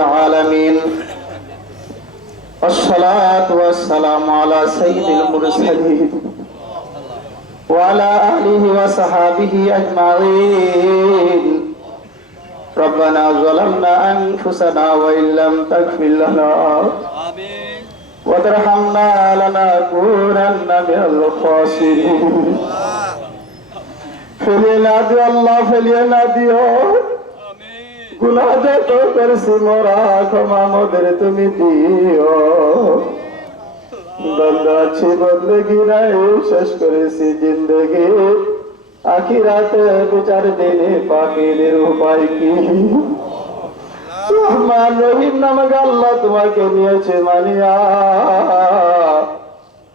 العالمين والصلاة والسلام على سيد المرسلين وعلى آله وصحابه أجمعين ربنا ظلمنا أنفسنا وإن لم تغفر لنا وترحمنا لنكونن من الخاسرين فلينادي الله فلينادي গুনাহ যত করেছি মোরা ক্ষমা মোদের তুমি দিও বন্দাছি বন্দগি নাই শেষ করেছি জিন্দগি আখিরাতে বিচার দিনে পাখিদের উপায় কি রহমান রহিম নামক আল্লাহ তোমাকে নিয়েছে মানিয়া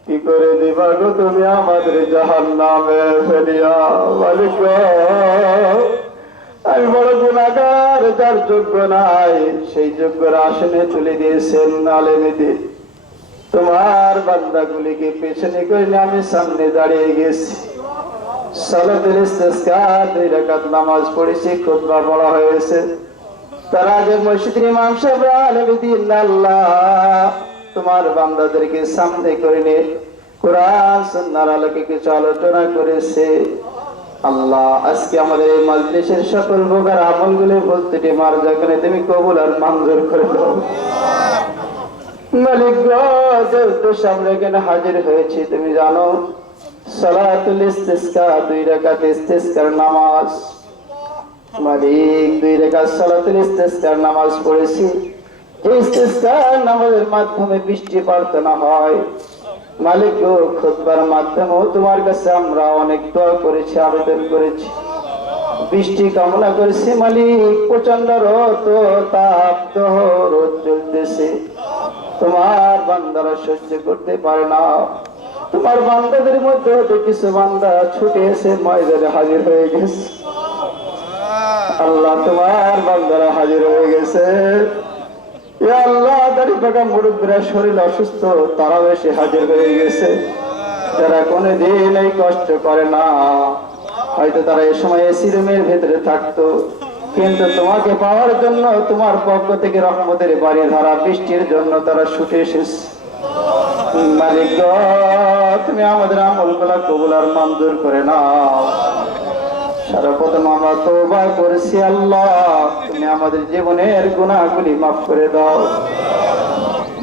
কি করে দিবা গো তুমি আমাদের জাহান্নামে ফেলিয়া মালিক আমি বড় গুনাহগার যার যোগ্য নাই সেই যোগ্যের আসনে তুলে দিয়েছেন আলেমেদি তোমার বান্দাগুলিকে পেছনে করে আমি সামনে দাঁড়িয়ে গেছি সালাতুল ইস্তিসকা 2 রাকাত নামাজ পড়েছি খুতবা পড়া হয়েছে তার আগে মসজিদের ইমাম সাহেব আলেমেদি আল্লাহ তোমার বান্দাদেরকে সামনে করে নিয়ে কোরআন সুন্নাহর আলোকে কিছু আলোচনা করেছে আল্লাহ আজকে আমাদের এই মাজলিসের সকল প্রকার আমলগুলো প্রতিটি মারজাকানে তুমি কবুল আর মঞ্জুর করে দাও মালিক গো যে উদ্দেশ্যে আমরা এখানে হাজির হয়েছি তুমি জানো সালাতুল ইস্তিসকা 2 রাকাত ইস্তিসকার নামাজ মালিক 2 রাকাত সালাতুল ইস্তিসকার নামাজ পড়েছি এই ইস্তিসকার নামাজের মাধ্যমে বৃষ্টি প্রার্থনা হয় মালিক গো খুতবার মাধ্যমে তোমার কাছে আমরা অনেক দোয়া করেছি আবেদন করেছি বৃষ্টি কামনা করেছি মালিক প্রচন্ড রোদ তাপ রোদ চলতেছে তোমার বান্দারা সহ্য করতে পারে না তোমার বান্দাদের মধ্যে হতে কিছু বান্দা ছুটে এসে ময়দানে হাজির হয়ে গেছে আল্লাহ তোমার বান্দারা হাজির হয়ে গেছে আল্লাহ দাড়ি পাকা মুরব্বীরা শরীর অসুস্থ তারাও এসে হাজির হয়ে গেছে যারা কোনোদিন এই কষ্ট করে না হয়তো তারা এই সময় এসি রুমের ভেতরে থাকতো কিন্তু তোমাকে পাওয়ার জন্য তোমার পক্ষ থেকে রহমতের বাড়ি ধারা বৃষ্টির জন্য তারা ছুটে এসেছে মালিক গো তুমি আমাদের আমলগুলা কবুল আর মঞ্জুর করে নাও সর্বপ্রথম আমরা তওবা করেছি আল্লাহ তুমি আমাদের জীবনের গুনাহগুলি মাফ করে দাও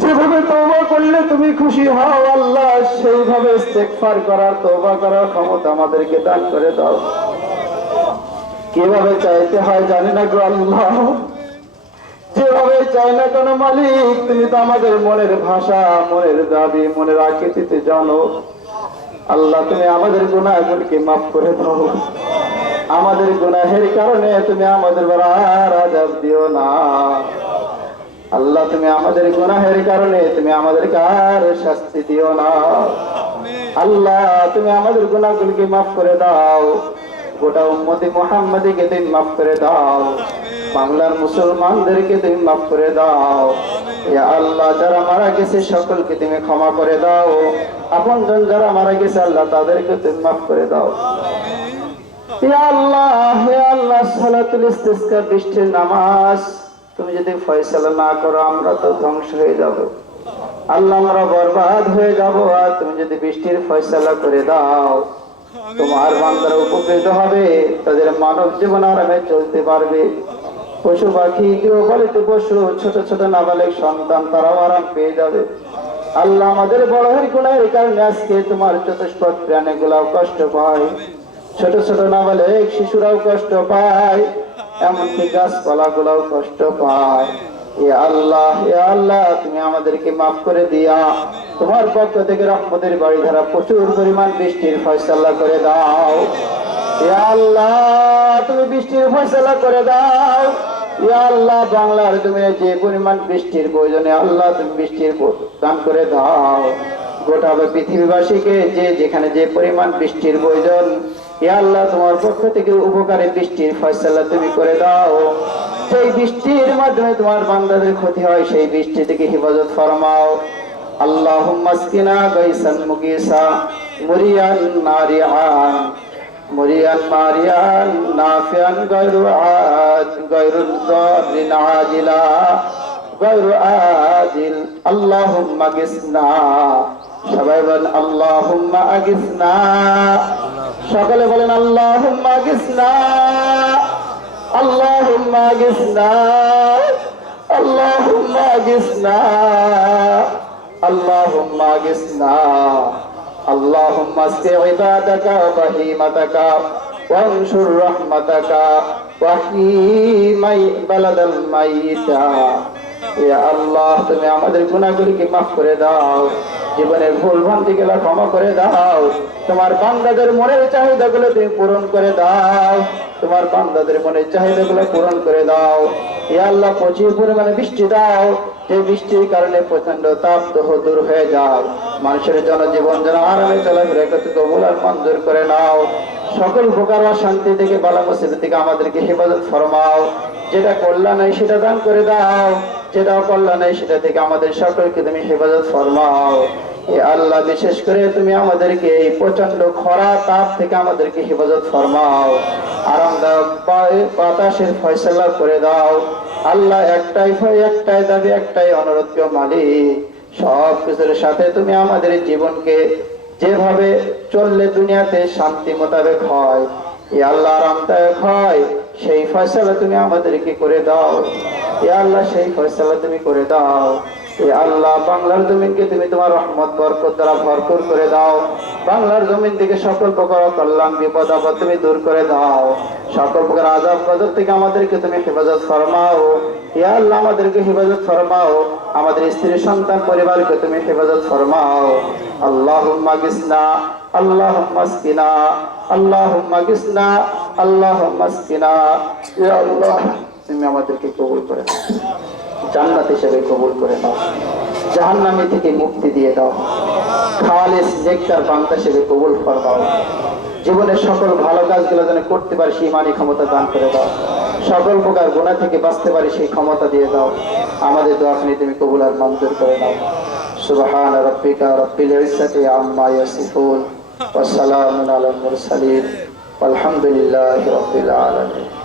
যেভাবে তওবা করলে তুমি খুশি হও আল্লাহ সেইভাবে ইস্তেগফার করার তওবা করার ক্ষমতা আমাদেরকে দান করে দাও কিভাবে চাইতে হয় জানি না গো আল্লাহ যেভাবে চাই না কোন মালিক তুমি তো আমাদের মনের ভাষা মনের দাবি মনের আকৃতিতে জানো আল্লাহ তুমি আমাদের গুনাহগুলিকে মাফ করে দাও আমাদের গুনাহের কারণে তুমি আমাদের বড় আযাব দিও না আল্লাহ তুমি আমাদের গুনাহের কারণে তুমি আমাদেরকে আর শাস্তি দিও না আল্লাহ তুমি আমাদের গুনাহগুলিকে মাফ করে দাও গোটা উম্মতে মুহাম্মাদীকে তুমি মাফ করে দাও বাংলার মুসলমানদেরকে তুমি মাফ করে দাও ইয়া আল্লাহ যারা মারা গেছে সকলকে তুমি ক্ষমা করে দাও আপনজন যারা মারা গেছে আল্লাহ তাদেরকে তুমি মাফ করে দাও ইয়া আল্লাহ সালাতুল ইস্তিসকা বৃষ্টির নামাজ তুমি যদি ফয়সালা না করো আমরা তো ধ্বংস হয়ে যাব আল্লাহ আমরা বরবাদ হয়ে যাব আর তুমি যদি বৃষ্টির ফয়সালা করে দাও তোমার বান্দারা উপকৃত হবে তাদের মানব জীবন আরামে চলতে পারবে পশু পাখি গৃহপালিত পশু ছোট ছোট নাবালিগ সন্তান তারাও আরাম পেয়ে যাবে আল্লাহ আমাদের বড়ের গুনাহের কারণে আজকে তোমার চতুষ্পদ প্রাণীগুলাও কষ্ট পায় ছোট ছোট নাবালিগ শিশুরাও কষ্ট পায় এমনকি গাছপালা গুলাও কষ্ট পায় ইয়া আল্লাহ তুমি আমাদেরকে মাফ করে দিয়া তোমার পক্ষ থেকে রহমতের বাড়ি ধারা প্রচুর পরিমাণ বৃষ্টির ফয়সালা করে দাও ইয়া আল্লাহ তুমি বৃষ্টির ফয়সালা করে দাও ইয়া আল্লাহ বাংলার জমিনে যে পরিমাণ বৃষ্টির প্রয়োজনে আল্লাহ তুমি বৃষ্টির দান করে দাও গোটা পৃথিবীবাসীকে যে যেখানে যে পরিমাণ বৃষ্টির প্রয়োজন ইয়া আল্লাহ তোমার পক্ষ থেকে উপকারে বৃষ্টির ফয়সালা তুমি করে দাও সেই বৃষ্টির মাধ্যমে তোমার বান্দাদের ক্ষতি হয় সেই বৃষ্টি থেকে হেফাজত ফরমাও আল্লাহুম্মা আসকিনা গায়সান মুগীসা মুরিয়ান নারিআন مريا ماريا نافعا غير ضار عاجلا গায়রু আজিল আল্লাহুম্মা গিসনা সবাই বলেন আল্লাহুম্মা আগিসনা সকলে বলেন আল্লাহুম্মা গিসনা আল্লাহুম্মা গিসনা আল্লাহুম্মা গিসনা আল্লাহুম্মা গিসনা আল্লাহুম্মা আসকি ইবাদাকা ওয়া বাহিমাতাকা ওয়ানশুর রাহমাতাকা ওয়াহি বালাদাল মাইতা ইয়া আল্লাহ তুমি আমাদের গুনাহগুলোকে maaf করে দাও জীবনের ভুল ভ্রান্তিগুলো ক্ষমা করে দাও তোমার বান্দাদের মনের চাহিদাগুলো তুমি পূরণ করে দাও তোমার বান্দাদের মনের চাহিদাগুলো পূরণ করে দাও ইয়া আল্লাহ প্রচুর পরিমাণে বৃষ্টি দাও যে বৃষ্টির কারণে প্রচন্ড তাপ দূর হয়ে যায় মানুষের জনজীবন যেন আরামে চলাফেরা করতে কবুল আর মঞ্জুর করে নাও সকল প্রকার অশান্তি থেকে বালা মুসিবত থেকে আমাদেরকে হেফাজত ফরমাও যেটা কল্যাণ নাই সেটা দান করে দাও যেটা অকল্যাণ নাই সেটা থেকে আমাদের সকলকে তুমি হেফাজত ফরমাও এ আল্লাহ বিশেষ করে তুমি আমাদেরকে এই প্রচন্ড খরা তাপ থেকে আমাদেরকে হেফাজত ফরমাও আরামদায়ক বাতাসের ফয়সালা করে দাও আল্লাহ একটাই দাবি একটাই অনুরোধ মালিক সব কিছুর সাথে তুমি আমাদের জীবনকে যেভাবে চললে দুনিয়াতে শান্তি মোতাবেক হয় ইয়া আল্লাহ আরামদায়ক হয় সেই ফয়সালা তুমি আমাদেরকে করে দাও ইয়া আল্লাহ সেই ফয়সালা তুমি করে দাও ইয়া আল্লাহ বাংলার জমিনকে তুমি তোমার রহমত বরকত দ্বারা ভরপুর করে দাও বাংলার জমিন থেকে সকল প্রকার কল্যাণ বিপদ আপদ তুমি দূর করে দাও সকল প্রকার আযাব গজব থেকে আমাদেরকে তুমি হেফাজত ফরমাও ইয়া আল্লাহ আমাদেরকে হেফাজত ফরমাও আমাদের স্ত্রী সন্তান পরিবারকে তুমি হেফাজত ফরমাও আল্লাহুম্মা গিসনা আল্লাহুম্মা আসকিনা আল্লাহুম্মা গিসনা আল্লাহুম্মা আসকিনা ইয়া আল্লাহ তুমি আমাদেরকে কবুল করে নাও জান্নাত হিসেবে কবুল করে নাও জাহান্নামী থেকে মুক্তি দিয়ে দাও খালিস নেককার বান্দা হিসেবে কবুল ফরমাও জীবনের সকল ভালো কাজগুলো যেন করতে পারি সেই ইমানি ক্ষমতা দান করে দাও সকল প্রকার গুনাহ থেকে বাঁচতে পারি সেই ক্ষমতা দিয়ে দাও আমাদের দোয়া খানি তুমি কবুল আর মঞ্জুর করে নাও সুবহান রাব্বিকা রাব্বিল ইজ্জাতি আম্মা ইয়াসিফুন ওয়া সালামুন আলাল মুরসালিন ওয়ালহামদুলিল্লাহি রাব্বিল আলামিন